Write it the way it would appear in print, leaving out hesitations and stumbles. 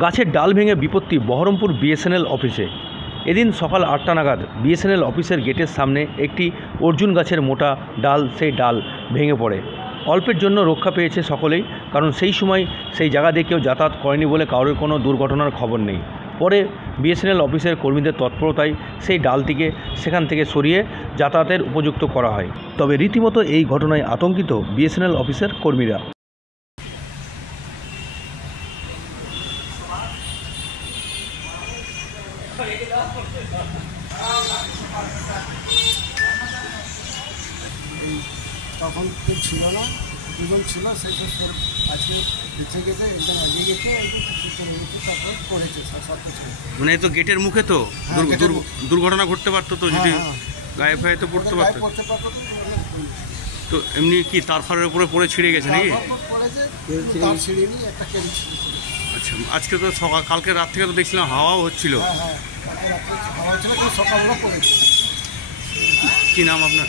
গাছের ডাল ভেঙে বিপত্তি বহরমপুর বিএসএনএল অফিসে। এদিন সকাল 8টা নাগাদ বিএসএনএল অফিসের গেটের সামনে একটি অর্জুন গাছের মোটা ডাল, সেই ডাল ভেঙে পড়ে। অল্পের জন্য রক্ষা পেয়েছে সকলেই, কারণ সেই সময় সেই জায়গা দিয়ে কেউ যাতায়াত করেনি বলে কারোর কোনো দুর্ঘটনার খবর নেই। পরে বিএসএনএল অফিসের কর্মীদের তৎপরতায় সেই ডালটিকে সেখান থেকে সরিয়ে যাতায়াতের উপযুক্ত করা হয়। তবে রীতিমতো এই ঘটনায় আতঙ্কিত বিএসএনএল অফিসের কর্মীরা। তখন কেউ ছিল না, দুজন ছিল, সেই সব আজকে বেঁচে গেছে, একদম এগিয়ে গেছে, একদম চলে গেছে, তারপর পড়েছে সব কিছু। মানে তো গেটের মুখে তো দুর্ঘটনা ঘটতে পারতো, তো যদি গায়ে ফায়ে তো পড়তে পারতো। তো এমনি কি তারফারের উপরে পড়ে ছিঁড়ে গেছে নাকি? আচ্ছা, আজকে তো কালকে রাত থেকে তো দেখছিলাম হাওয়াও হচ্ছিল। সকালবেলা পড়েছে। কি নাম আপনার?